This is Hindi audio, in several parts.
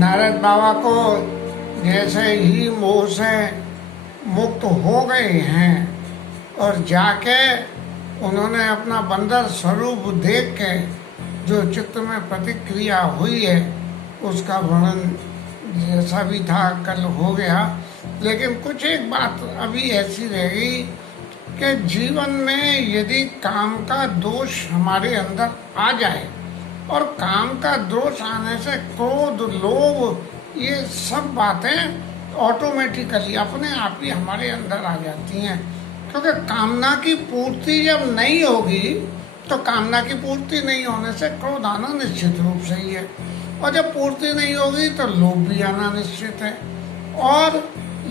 नारद बाबा को जैसे ही मोह से मुक्त हो गए हैं और जाके उन्होंने अपना बंदर स्वरूप देख के जो चित्त में प्रतिक्रिया हुई है उसका वर्णन जैसा भी था कल हो गया। लेकिन कुछ एक बात अभी ऐसी रह गई कि जीवन में यदि काम का दोष हमारे अंदर आ जाए और काम का दोष आने से क्रोध लोभ ये सब बातें ऑटोमेटिकली अपने आप ही हमारे अंदर आ जाती हैं, क्योंकि कामना की पूर्ति जब नहीं होगी तो कामना की पूर्ति नहीं होने से क्रोध आना निश्चित रूप से ही है, और जब पूर्ति नहीं होगी तो लोभ भी आना निश्चित है। और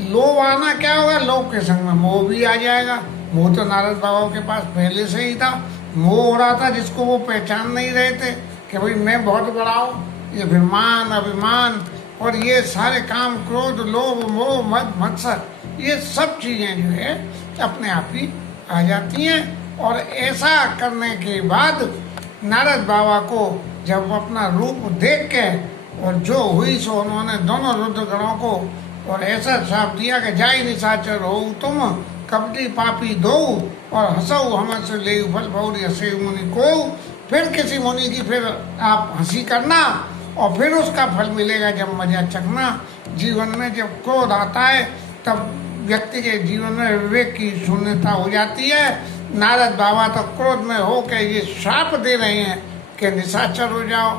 लोभ आना क्या होगा, लोभ के संग में मोह भी आ जाएगा। मोह तो नारद बाबा के पास पहले से ही था, मोह हो रहा था जिसको वो पहचान नहीं रहे थे कि भाई मैं बहुत बड़ा हूँ, ये अभिमान अभिमान और ये सारे काम क्रोध लोभ मोह मद मत्सर ये सब चीजें जो है अपने आप ही आ जाती हैं। और ऐसा करने के बाद नारद बाबा को जब अपना रूप देख के और जो हुई सो उन्होंने दोनों रुद्रगणों को और ऐसा श्राप दिया कि जाई निशाचर हो तुम कपटी पापी दो और हंसऊ हमसे ले फल भौरी हसे मुनि को। फिर किसी मुनि की फिर आप हंसी करना और फिर उसका फल मिलेगा जब मजा चखना। जीवन में जब क्रोध आता है तब व्यक्ति के जीवन में विवेक की शून्यता हो जाती है। नारद बाबा तो क्रोध में हो के ये श्राप दे रहे हैं कि निशाचर हो जाओ,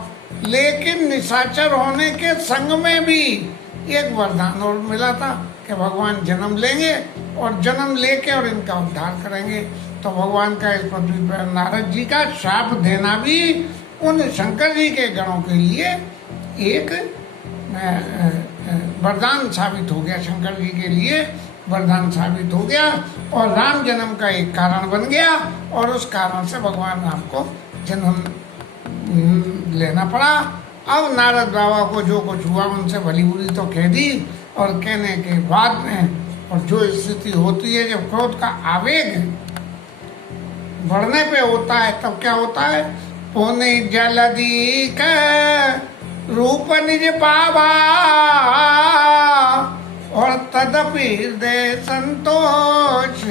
लेकिन निशाचर होने के संग में भी एक वरदान और मिला था कि भगवान जन्म लेंगे और जन्म लेके और इनका उद्धार करेंगे। तो भगवान का इस पृथ्वी पर नारद जी का श्राप देना भी उन शंकर जी के गणों के लिए एक वरदान साबित हो गया, शंकर जी के लिए वरदान साबित हो गया और राम जन्म का एक कारण बन गया। और उस कारण से भगवान राम को जन्म लेना पड़ा। अब नारद बाबा को जो कुछ हुआ उनसे भली बुरी तो कह दी, और कहने के बाद में और जो स्थिति होती है जब क्रोध का आवेग बढ़ने पे होता है तब क्या होता है, पुनि जलधि के रूप निज पावा और तदपि हृदय संतोष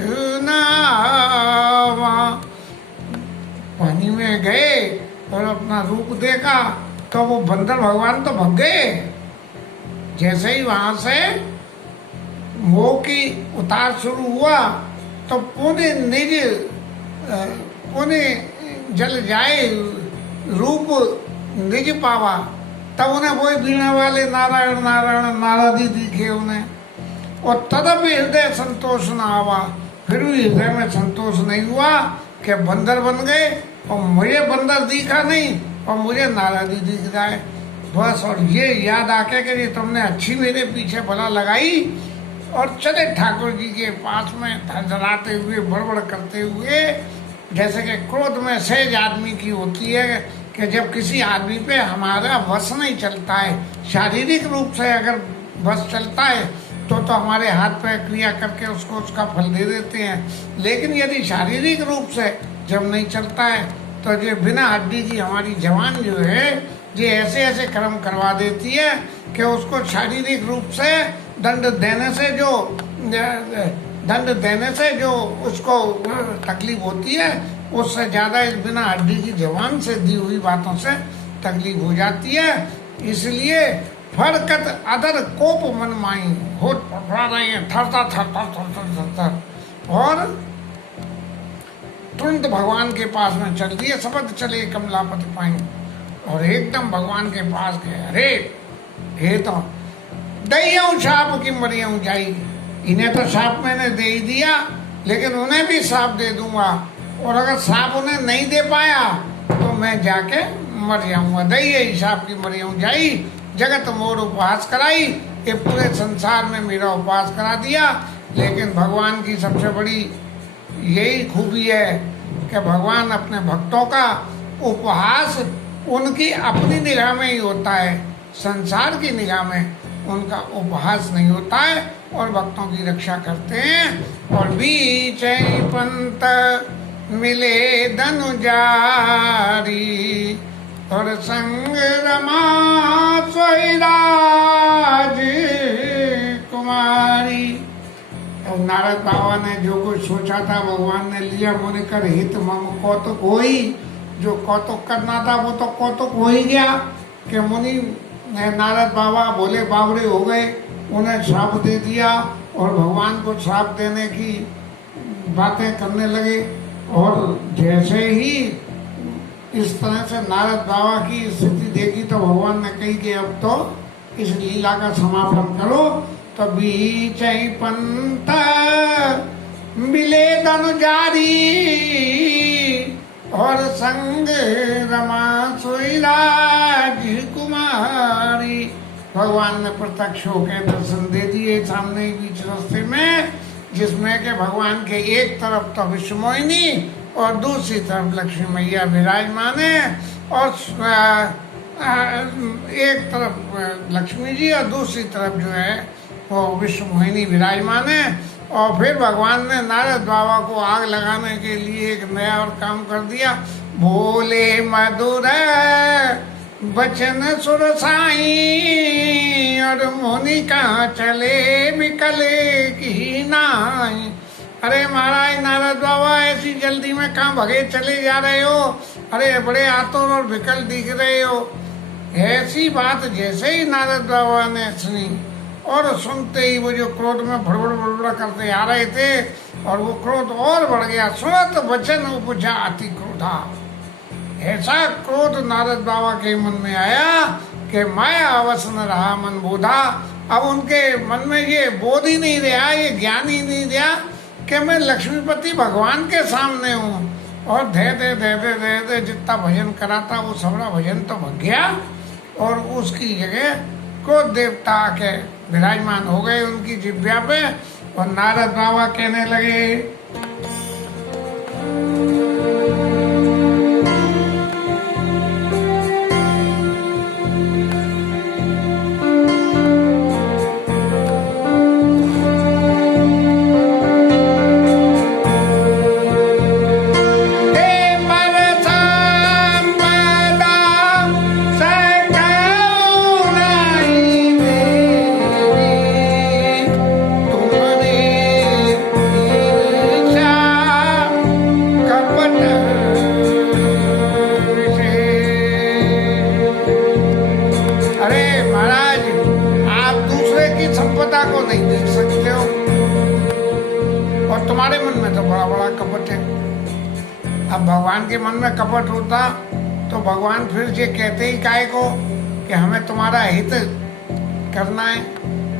नावा। पानी में गए और अपना रूप देखा तो वो बंदर भगवान तो भग गए। जैसे ही वहां से मोह की उतार शुरू हुआ तो पुण्य निज पुण्य जल जाए रूप निज पावा, तब उन्हें वही बीने वाले नारायण नारायण नारदी दिखे उन्हें। और तदपि हृदय संतोष न आवा, फिर भी हृदय में संतोष नहीं हुआ कि बंदर बन गए और मुझे बंदर दिखा नहीं और मुझे नारदी दिख रहा है बस। और ये याद आके कि तुमने अच्छी मेरे पीछे भला लगाई और चले ठाकुर जी के पास में धड़धड़ाते हुए बड़बड़ करते हुए। जैसे कि क्रोध में सहज आदमी की होती है कि जब किसी आदमी पे हमारा वश नहीं चलता है, शारीरिक रूप से अगर वश चलता है तो हमारे हाथ पे क्रिया करके उसको उसका फल दे देते हैं, लेकिन यदि शारीरिक रूप से जब नहीं चलता है तो ये बिना हड्डी की हमारी जवान जो है ये ऐसे ऐसे कर्म करवा देती है कि उसको शारीरिक रूप से दंड देने से जो उसको तकलीफ होती है उससे ज़्यादा इस बिना हड्डी की जवान से दी हुई बातों से तकलीफ हो जाती है। इसलिए फरकत अदर कोप मन माई होठ पकड़ा रहे हैं थरता थरता थरता थरता, और तुरंत भगवान के पास में चल दिए शपथ चले कमलापति पाई और एकदम भगवान के पास गए। अरे हे तो दईऊ साप की मरियऊ जाई, इन्हें तो साप मैंने दे ही दिया लेकिन उन्हें भी साप दे दूंगा, और अगर साप उन्हें नहीं दे पाया तो मैं जाके मर जाऊंगा। दई साप की मरियऊ जाई, जगत मोर उपवास कराई, ये पूरे संसार में मेरा उपवास करा दिया। लेकिन भगवान की सबसे बड़ी यही खूबी है कि भगवान अपने भक्तों का उपहास उनकी अपनी निगाह में ही होता है, संसार की निगाह में उनका उपहास नहीं होता है और भक्तों की रक्षा करते हैं। और बीच पंत मिले धनु जारी और संग रमा स्वैरा राजकुमारी। और नारद बाबा ने जो कुछ सोचा था भगवान ने लिया। मुनि कर हित मम कौतुक होई। जो कौतुक करना था वो तो कौतुक हो ही गया कि मुनि नारद बाबा भोले बावरे हो गए, उन्हें श्राप दे दिया और भगवान को श्राप देने की बातें करने लगे। और जैसे ही इस तरह से नारद बाबा की स्थिति देखी तो भगवान ने कही कि अब तो इस लीला का समापन करो। तो बीच पंथ मिले धनुजारी और संग रमा सोई राजकुमारी। भगवान ने प्रत्यक्ष होकर दर्शन दे दिए सामने ही बीच रास्ते में, जिसमें के भगवान के एक तरफ तो विश्वमोहिनी और दूसरी तरफ लक्ष्मी मैया विराजमान है। और एक तरफ लक्ष्मी जी और दूसरी तरफ जो है वो विश्वमोहिनी विराजमान है। और फिर भगवान ने नारद बाबा को आग लगाने के लिए एक नया और काम कर दिया। बोले मधुर बचन सुर साई और मुनि कहाँ चले बिकले की नाई। अरे महाराज नारद बाबा ऐसी जल्दी में कहाँ भगे चले जा रहे हो? अरे बड़े आतुर और विकल दिख रहे हो। ऐसी बात जैसे ही नारद बाबा ने सुनी और सुनते ही वो जो क्रोध में भड़बड़ भड़बड़ करते आ रहे थे और वो क्रोध और बढ़ गया। सुनत वचन उपजा अति क्रोधा। ऐसा क्रोध नारद बाबा के मन में आया कि माया अवस न रहा मन बोधा। अब उनके मन में ये बोध ही नहीं रहा, ये ज्ञान ही नहीं रहा कि मैं लक्ष्मीपति भगवान के सामने हूँ। और धे दे दे दे दे दे जितना भजन करा था वो सबरा भजन तो भग गया और उसकी जगह क्रोध देवता के विराजमान हो गए उनकी जिह्वा पे। और नारद बाबा कहने लगे को नहीं देख सकते हो और तुम्हारे मन में तो बड़ा बड़ा कपट है। अब भगवान के मन में कपट होता तो भगवान फिर ये कहते ही काहे को कि हमें तुम्हारा हित करना है।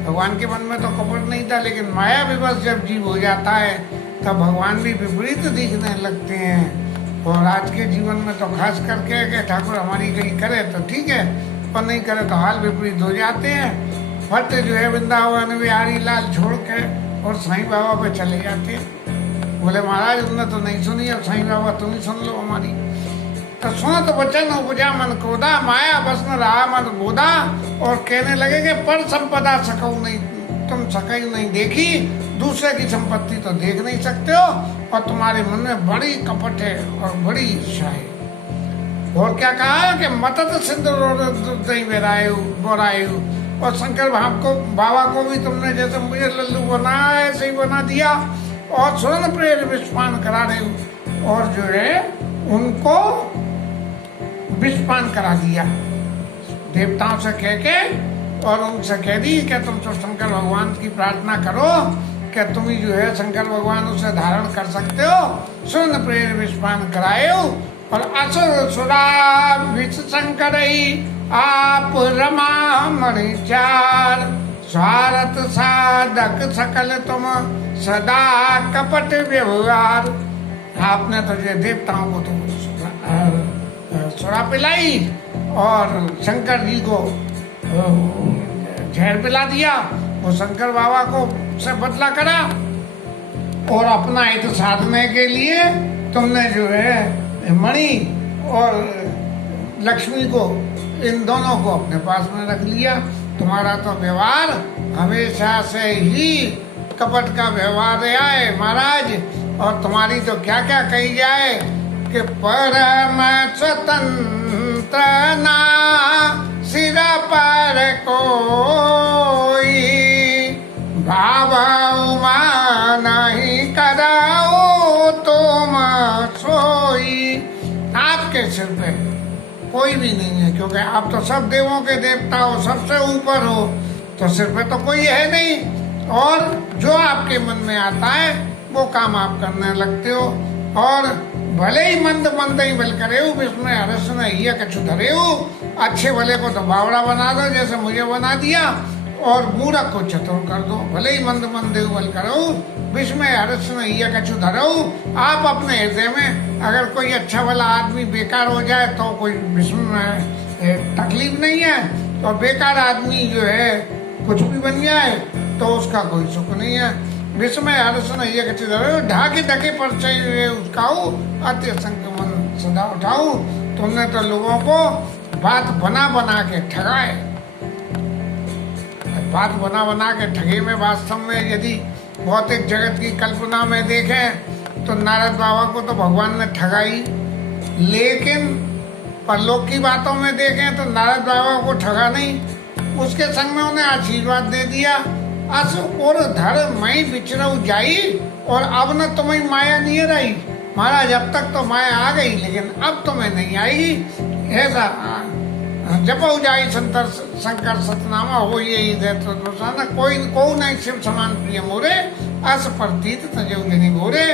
भगवान के मन में तो कपट नहीं था, लेकिन माया विवश जब जीव हो जाता है तब भगवान भी विपरीत दिखने लगते हैं। और आज के जीवन में तो खास करके कि ठाकुर हमारी कहीं करे तो ठीक है, पर नहीं करे तो हाल विपरीत हो जाते हैं। फट जो है वृंदावन बिहारी लाल छोड़ के और साईं बाबा पे चले जाते हैं। बोले महाराज उन्होंने तो नहीं सुनी, अब साईं बाबा तुम ही सुन लो हमारी। तो सुनो तो वचन उपजा मन क्रोधा, माया बस न रहा मन बोधा। और कहने लगे कि पर संपदा सकऊ नहीं, तुम सकई नहीं देखी, दूसरे की संपत्ति तो देख नहीं सकते हो और तुम्हारे मन में बड़ी कपट है और बड़ी ईर्ष्या है। और क्या कहा कि मतत सिंदूर बोरायु। और शंकर बाबा को भी तुमने जैसे मुझे लल्लू बनाया ऐसे ही बना दिया और स्वर्ण प्रेर विषपान करा रहे हो। और जो है उनको विषपान करा दिया देवताओं से कह के, और उनसे कह दी कि तुम तो शंकर भगवान की प्रार्थना करो कि तुम ही जो है शंकर भगवान उसे धारण कर सकते हो। स्वर्ण प्रेर विषपान कराए और असुर सुरा विष शंकर आप रमा मणि चार, स्वार्थ साधक सकल तुम सदा कपट व्यवहार। आपने तो ये देवताओं को तो सुरा पिलाई और शंकर जी को जहर पिला दिया। वो शंकर बाबा को से बदला करा और अपना हित साधने के लिए तुमने जो है मणि और लक्ष्मी को, इन दोनों को अपने पास में रख लिया। तुम्हारा तो व्यवहार हमेशा से ही कपट का व्यवहार रहा है महाराज। और तुम्हारी तो क्या क्या कही जाए कि परम स्वतंत्र ना सिर पर को कोई भी नहीं है, क्योंकि आप तो सब देवों के देवता हो, सबसे ऊपर हो, तो सिर पे तो कोई है नहीं। और जो आपके मन में आता है वो काम आप करने लगते हो। और भले ही मंद मंद ही बल करे हो, इसमें हर्ष न ये कछु धरे हो। अच्छे भले को तो बावड़ा बना दो, जैसे मुझे बना दिया, और मूर्ख को चतुर कर दो। भले ही मंद मंद बल करो, विष में हर्ष न ये कछु धरो। आप अपने हृदय में अगर कोई अच्छा वाला आदमी बेकार हो जाए तो कोई विष में तकलीफ नहीं है, और बेकार आदमी जो है कुछ भी बन जाए तो उसका कोई सुख नहीं है। विस्मय हर्ष न ये कछु धरो, ढाके ढके परचय उसकाऊ, अत्य संक्रमण सदा उठाऊ। तुमने तो लोगों को बात बना बना के ठगाए। बात बना बना के ठगे में वास्तव में यदि भौतिक जगत की कल्पना में देखें तो नारद बाबा को तो भगवान ने ठगाई, लेकिन परलोक की बातों में देखें तो नारद बाबा को ठगा नहीं, उसके संग में उन्हें आशीर्वाद दे दिया। अस और धर मई बिचरऊ जाई, और अब न तुम्हें माया नहीं रही महाराज। अब तक तो माया आ गई, लेकिन अब तुम्हें नहीं आएगी। ऐसा जपऊ जाई शंकर सतनामा हो यही न कोई को नहीं शिव समान प्रिय मोरे, अस प्रतीत तजऊ जनी गोरे।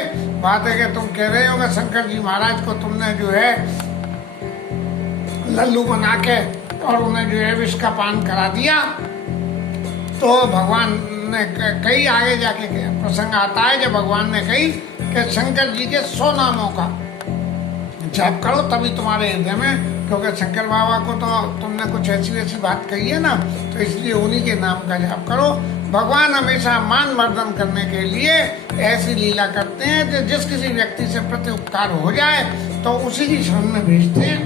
बात है कि तुम कह रहे हो शंकर जी महाराज को तुमने जो है लल्लू बना के और उन्हें जो है विष का पान करा दिया। तो भगवान ने कई आगे जाके प्रसंग आता है जब भगवान ने कही कि शंकर जी के 100 नामों का जप करो तभी तुम्हारे हृदय में, क्योंकि शंकर बाबा को तो तुमने कुछ ऐसी वैसी बात कही है ना, तो इसलिए उन्हीं के नाम का जप करो। भगवान हमेशा मान मर्दन करने के लिए ऐसी लीला करते हैं कि जिस किसी व्यक्ति से प्रति उपकार हो जाए तो उसी की शरण में भेजते हैं,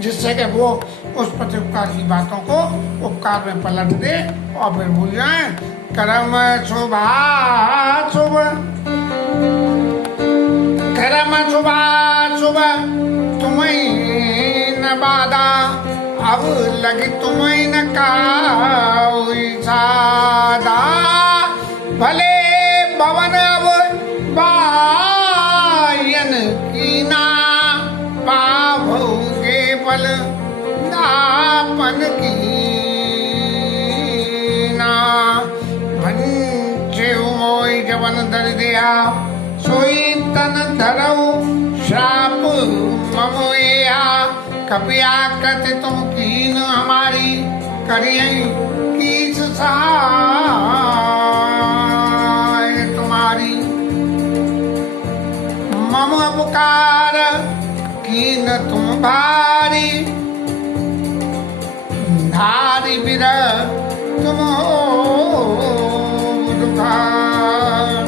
जिससे कि वो उस प्रत्युपकार की बातों को उपकार में पलट दे और फिर भूल जाए। कर्म शुभा शुभ, कर्म शुभा शुभ तुम्हें न बाधा, अब लगी तुम्हें न काई सादा। भले भवन अब बायन की ना पाभोगे बल दापन की ना। भंचे मोई जवन दर दिया सोई तन धरऊ, श्राप ममोया कपिया करते तुम कीन हमारी, करिए कीस सहाय तुम्हारी। मम उपकार कीन तुम भारी, धारी बिरह तुम हो दुखारी।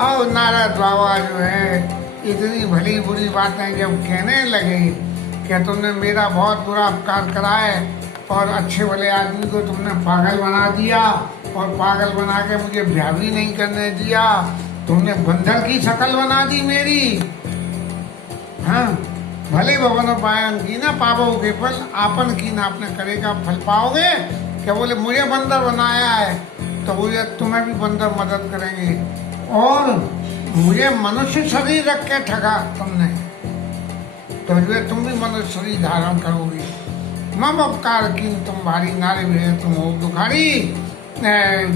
और नारद बाबा जो है इतनी भली बुरी बातें जब कहने लगे कि तुमने मेरा बहुत बुरा उपकार करा है और अच्छे भले आदमी को तुमने पागल बना दिया, और पागल बना के मुझे ब्याह भी नहीं करने दिया, तुमने बंदर की शक्ल बना दी मेरी। हाँ, भले भवन पायन की ना पाओगे फल, आपन की ना आपने करेगा फल पाओगे। क्या बोले मुझे बंदर बनाया है तो मुझे तुम्हें भी बंदर मदद करेंगे, और मुझे मनुष्य शरीर रख के ठगा तुमने तो जो तुम भी मनुष्य शरीर धारण करोगे। मम उपकार की तुम भारी, नारी भेज तुम हो दुखारी।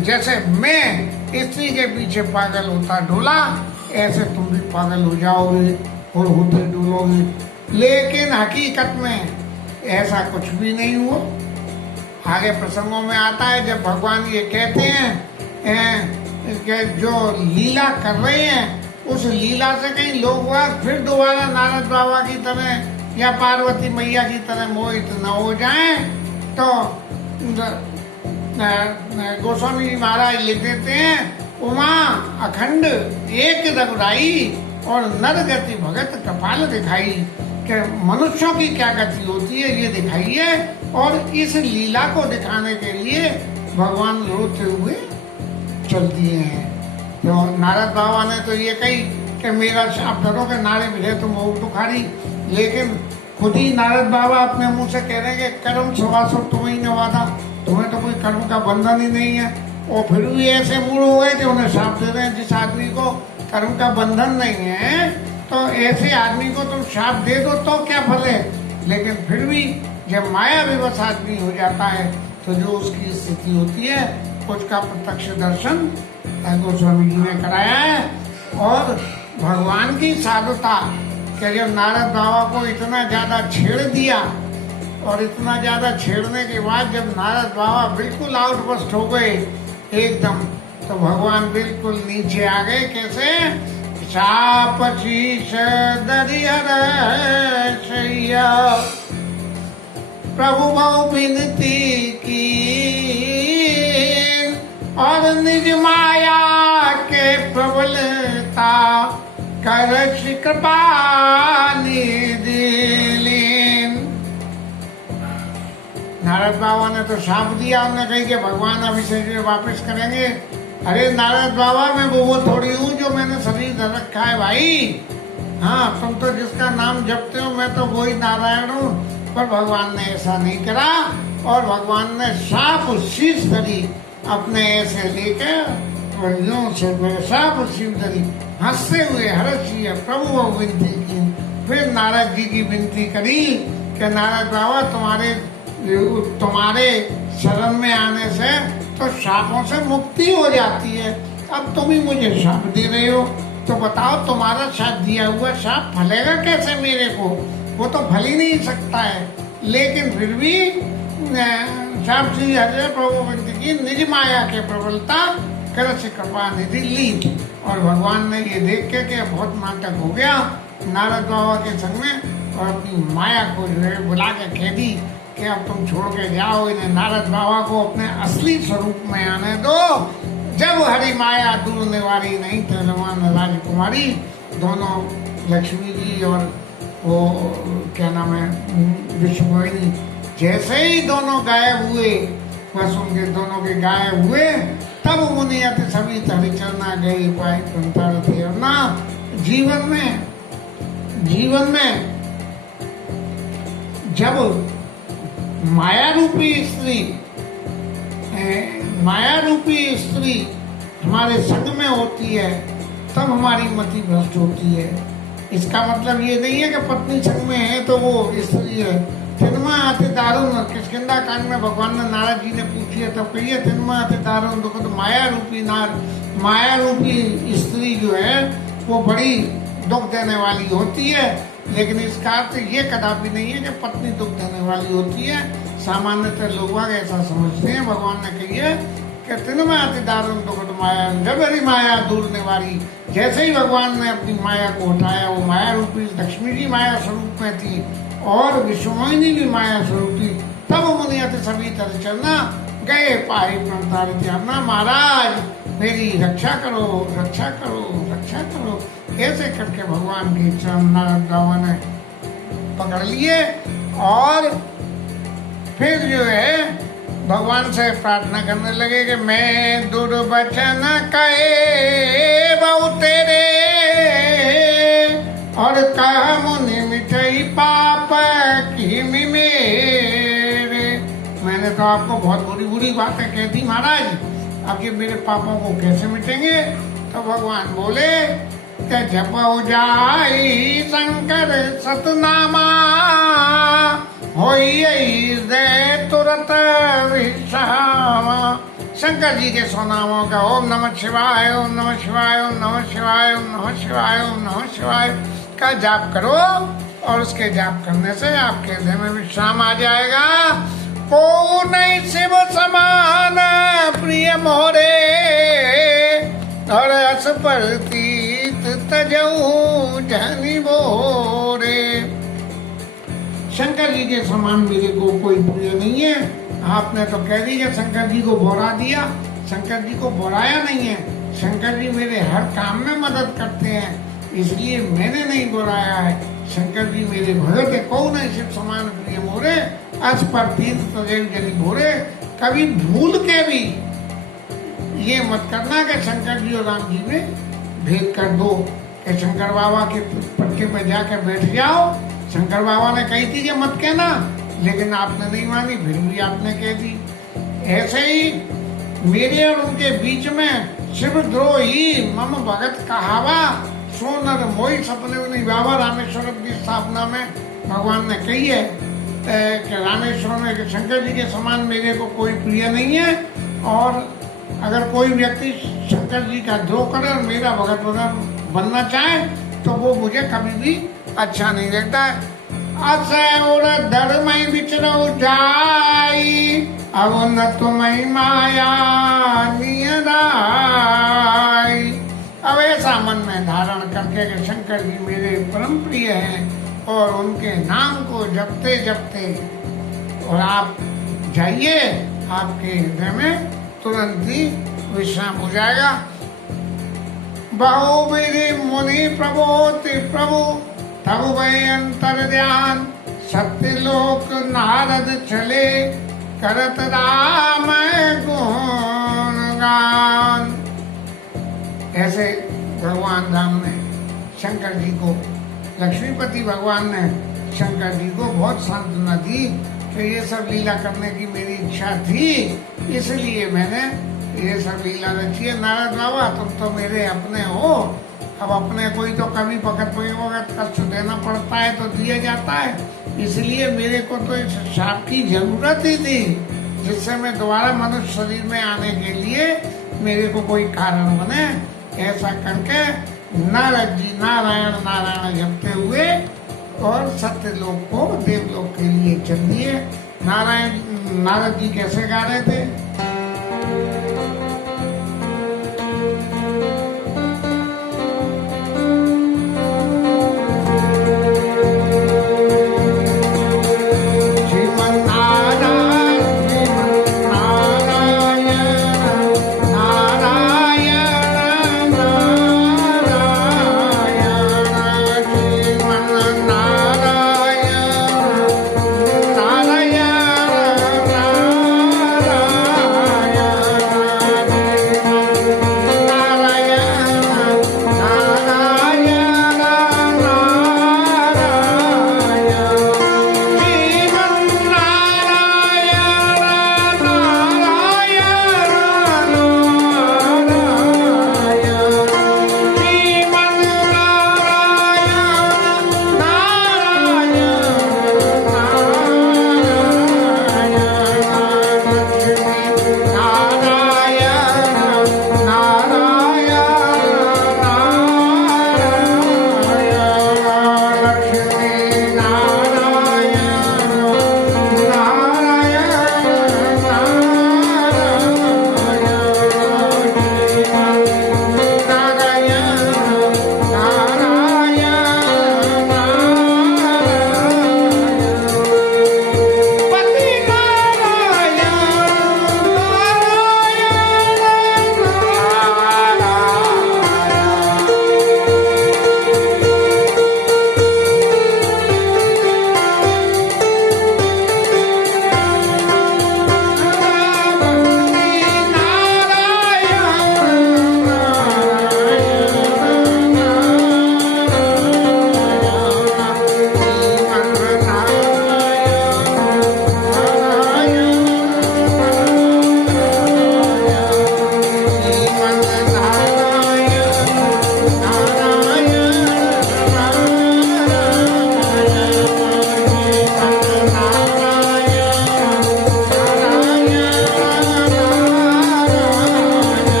जैसे मैं स्त्री के पीछे पागल होता डोला, ऐसे तुम भी पागल हो जाओगे और होते डोलोगे। लेकिन हकीकत में ऐसा कुछ भी नहीं हुआ। आगे प्रसंगों में आता है जब भगवान ये कहते हैं कि जो लीला कर रहे हैं उस लीला से कहीं लोग फिर दोबारा नारद बाबा की तरह या पार्वती मैया की तरह मोहित न हो जाएं, तो गोस्वामी जी महाराज लिख देते हैं उमा अखंड एक रघुराई और नर गति भगत कपाल दिखाई। कि मनुष्यों की क्या गति होती है ये दिखाई है, और इस लीला को दिखाने के लिए भगवान रोते हुए चल दिए हैं। तो नारद बाबा ने तो ये कही कि मेरा आप डरो के नारे मिले तुम हो दुखारी, लेकिन खुद ही नारद बाबा अपने मुंह से कह रहे हैं कि कर्म सवासो तुम्हें नवादा, तुम्हें तो कोई कर्म का बंधन ही नहीं है। और फिर भी ऐसे मूड हो गए कि उन्हें साफ दे रहे हैं जिस आदमी को कर्म का बंधन नहीं है तो ऐसे आदमी को तुम शाप दे दो तो क्या फल है। लेकिन फिर भी जब माया विवश आदमी हो जाता है तो जो उसकी स्थिति होती है उसका प्रत्यक्ष दर्शन गोस्वामी जी ने कराया है। और भगवान की साधुता कि जब नारद बाबा को इतना ज्यादा छेड़ दिया और इतना ज्यादा छेड़ने के बाद जब नारद बाबा बिल्कुल आउटबस्ट हो गए एकदम, तो भगवान बिल्कुल नीचे आ गए। कैसे? चाप शीश दरियर शैया प्रभु बहु विनती की और निज माया के प्रबलता कर कृपा निधि लीन। नारद बाबा ने तो शाप दिया, उन्होंने कही कि भगवान अभी शरीर वापस करेंगे। अरे नारद बाबा मैं वो थोड़ी हूँ जो मैंने शरीर धर रखा है भाई। हाँ, तुम तो जिसका नाम जपते हो मैं तो वही नारायण हूँ। पर भगवान ने ऐसा नहीं करा और भगवान ने साफ शीश धरी अपने ऐसे लेकर और यूं से साफ शीश धरी हंसते हुए हर्षिए प्रभु विनती की। फिर नारद जी की विनती करी कि नारद बाबा तुम्हारे शरण में आने से तो शापों से मुक्ति हो जाती है। अब तुम ही मुझे शाप दे रहे हो तो बताओ तुम्हारा शाप दिया हुआ शाप फलेगा कैसे मेरे को? वो तो फल ही नहीं सकता है। लेकिन फिर भी शाप श्री हरे प्रभु विनती की निज माया के प्रबलता कर कृपा निधि ली। और भगवान ने ये देख के कि बहुत नाटक हो गया नारद बाबा के संग में और अपनी माया को जो है बुला के कह दी कि अब तुम छोड़ के जाओ इन्हें, नारद बाबा को अपने असली स्वरूप में आने दो। जब हरि माया दूर निवारी नहीं थे रमान राजकुमारी। दोनों लक्ष्मी जी और वो क्या नाम है विश्वमोहिनी जैसे ही दोनों गायब हुए, बस उनके दोनों के गायब हुए, तब मुनियत सभी चलना गई पाई थे। ना जीवन में जब माया रूपी स्त्री हमारे संग में होती है तब हमारी मति भ्रष्ट होती है। इसका मतलब ये नहीं है कि पत्नी संग में है तो वो स्त्री है। तिन्मा अति दारुण किष्किंधा कांड में भगवान ने नारद जी ने पूछी है तब कही है तिन्मा अति दारुण दुख। तो माया रूपी स्त्री जो है वो बड़ी दुख देने वाली होती है। लेकिन इसका अर्थ ये कदापि नहीं है कि पत्नी दुख देने वाली होती है। सामान्यतः लोग ऐसा समझते हैं। भगवान ने कही है कि तिन्मा अति दारुण दुख माया जब हरी माया दूर निवारी। जैसे ही भगवान ने अपनी माया को उठाया, वो माया रूपी लक्ष्मी जी माया स्वरूप में थी और विश्वमोहिनी भी माया स्वरूप थी। तब मुनियत सभी तरह चलना गए पाए प्रणतारित। अपना महाराज मेरी रक्षा करो, रक्षा करो, रक्षा करो। ऐसे करके भगवान के चरण नारद बाबा ने पकड़ लिए और फिर जो है भगवान से प्रार्थना करने लगे कि मैं दुर्वचन कहे बहु तेरे और कह मुनि मिटई पाप की मेरे। मैंने तो आपको बहुत बुरी बुरी बातें कह दी महाराज, अब ये मेरे पापों को कैसे मिटेंगे? तो भगवान बोले कि जप हो जाई शंकर सतनामा होई दे तुरंत विश्रामा। शंकर जी के स्वनामों का ओम नमः शिवाय, ओम नमः शिवाय, ओम नमः शिवाय, ओम नमः शिवाय, ओम नमः शिवाय का जाप करो और उसके जाप करने से आपके हृदय में विश्राम आ जाएगा। को नहीं शिव समान प्रिय मोरे और अस प्रतीत तजऊ जनि बोरे। शंकर जी के समान मेरे को कोई प्रिय नहीं है। आपने तो कह दिया शंकर जी को बोरा दिया, शंकर जी को बोराया नहीं है। शंकर जी मेरे हर काम में मदद करते हैं, इसलिए मैंने नहीं बोराया है। शंकर जी मेरे भगत है। कौन है शिव समान प्रिय मोरे अस प्रतीत तजऊ जनि बोरे। कभी भूल के भी ये मत करना कि शंकर जी और राम जी में भेद कर दो कि शंकर बाबा के पटके पे जाकर बैठ जाओ। शंकर बाबा ने कही थी कि मत कहना, लेकिन आपने नहीं मानी, फिर भी आपने कह दी। ऐसे ही मेरे और उनके बीच में शिव द्रोही मम भगत कहावा सो नर मोई सपने उन्हीं व्यावा रामेश्वरम की स्थापना में भगवान ने कही है कि रामेश्वर में शंकर जी के समान मेरे को कोई प्रिय नहीं है, और अगर कोई व्यक्ति शंकर जी का द्रोह करे और मेरा भगत बनना चाहे तो वो मुझे कभी भी अच्छा नहीं लगता है। असे और धर्म विचरो जाई, अब न तुम्हें माया नियराई। अब ऐसा मन में धारण करके कि शंकर जी मेरे परम प्रिय हैं और उनके नाम को जपते जपते और आप जाइए, आपके हृदय में तुरंत ही विश्राम हो जाएगा। बहु मेरे मुनि प्रबोधि प्रभु तब वही अंतर ध्यान, सत्य लोक नारद चले करत राम गुणगान। ऐसे भगवान राम ने शंकर जी को, लक्ष्मीपति भगवान ने शंकर जी को बहुत सांत्वना दी कि ये सब लीला करने की मेरी इच्छा थी, इसलिए मैंने ये सब लीला रची है। नारद बाबा तुम तो मेरे अपने हो, अब अपने कोई तो कभी पकड़ कष्ट देना पड़ता है तो दिया जाता है, इसलिए मेरे को तो इस शाप की जरूरत ही थी जिससे मैं दोबारा मनुष्य शरीर में आने के लिए मेरे को कोई कारण बने। ऐसा करके नारद जी नारायण नारायण जपते हुए और सत्यलोक को देवलोक के लिए चल दिए। नारद जी कैसे गा रहे थे?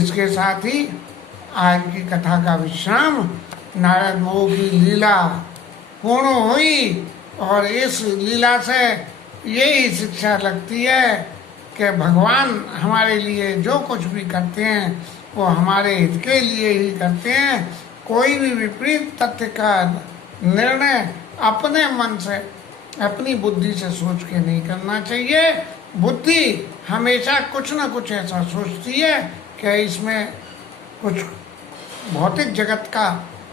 इसके साथ ही आज की कथा का विश्राम। नारद मोह की लीला पूर्ण हुई और इस लीला से यही शिक्षा लगती है कि भगवान हमारे लिए जो कुछ भी करते हैं वो हमारे हित के लिए ही करते हैं। कोई भी विपरीत तथ्य का निर्णय अपने मन से, अपनी बुद्धि से सोच के नहीं करना चाहिए। बुद्धि हमेशा कुछ न कुछ ऐसा सोचती है कि इसमें कुछ भौतिक जगत का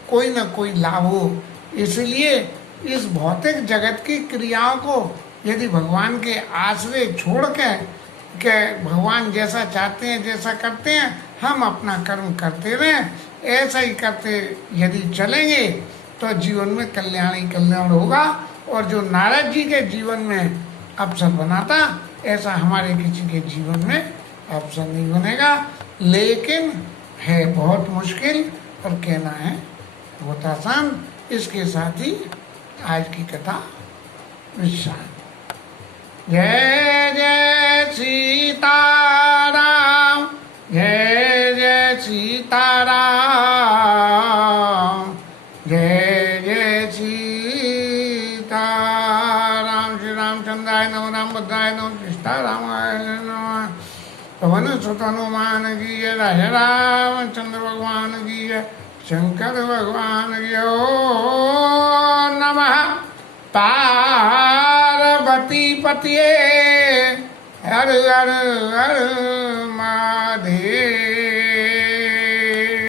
कोई ना कोई लाभ हो। इसलिए इस भौतिक जगत की क्रियाओं को यदि भगवान के आश्रय छोड़ के भगवान जैसा चाहते हैं जैसा करते हैं हम अपना कर्म करते रहें, ऐसा ही करते यदि चलेंगे तो जीवन में कल्याण ही कल्याण होगा। और जो नारद जी के जीवन में अवसर बनाता ऐसा हमारे किसी के जीवन में अवसर नहीं बनेगा। लेकिन है बहुत मुश्किल और कहना है बहुत आसान। इसके साथ ही आज की कथा विश्राम। जय जय सीताराम, जय जय सीताराम, जय जय सीताराम। श्री रामचंद्राय नमः, रामभद्राय नमः, कृष्णारामाय नमः। पवन सुत हनुमान की जय, राजा रामचंद्र भगवान की जय, शंकर भगवान की जय। ओम नमः पार्वती पतिये हर हर हर